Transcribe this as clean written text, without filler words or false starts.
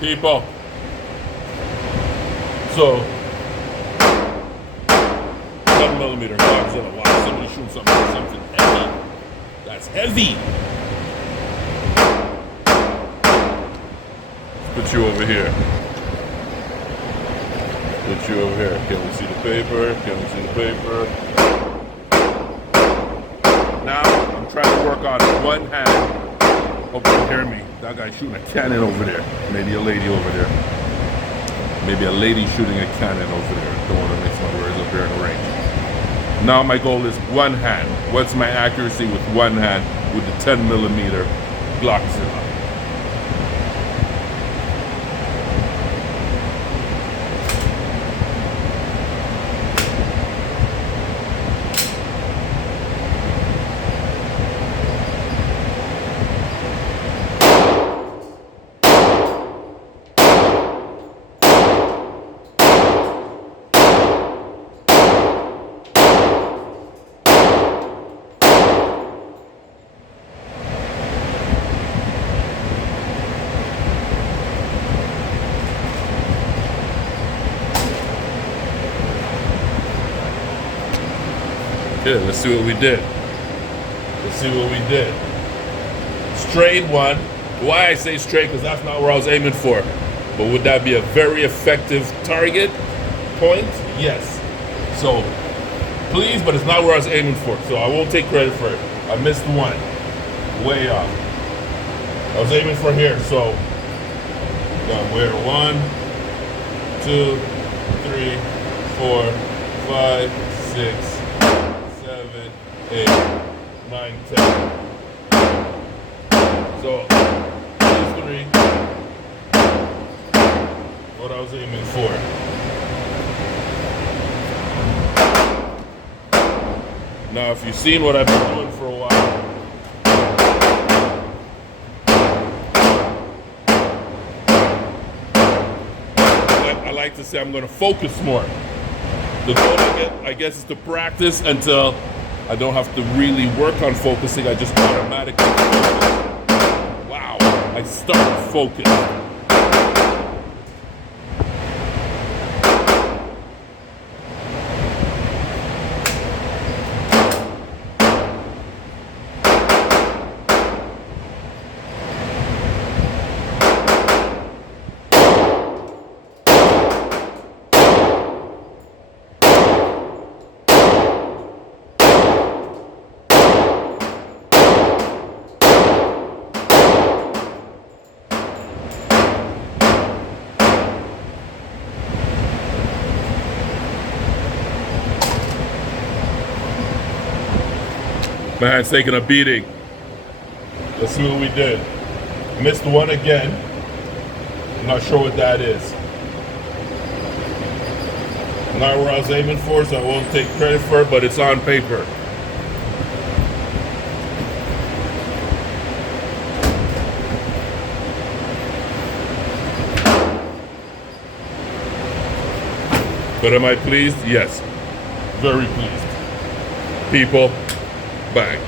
People. So, 10mm Glockzilla. Wow, somebody shoot something heavy. That's heavy. Let's put you over here. Put you over here. Can we see the paper? Can we see the paper? Now, I'm trying to work on one hand. Hope you can hear me. That guy's shooting a cannon over there. Maybe a lady over there. Maybe a lady shooting a cannon over there. Don't want to mix my words up here in the range. Now my goal is one hand. What's my accuracy with one hand with the 10mm Glockzilla? Okay, let's see what we did. Let's see what we did. Straight one. Why I say straight, because that's not where I was aiming for. But would that be a very effective target point? Yes. So, please, but it's not where I was aiming for. So I won't take credit for it. I missed one. Way off. I was aiming for here, so got where 1, 2, 3, 4, 5, 6, 7, 8, 9, 10. So these three, what I was aiming for. Now, if you've seen what I've been doing for a while, I like to say I'm going to focus more. The goal, I guess, is to practice until I don't have to really work on focusing. I just automatically focus. Wow, I start focus. My hand's taking a beating. Let's see what we did. Missed one again. I'm not sure what that is. Not where I was aiming for, so I won't take credit for it, but it's on paper. But am I pleased? Yes. Very pleased. People, bang.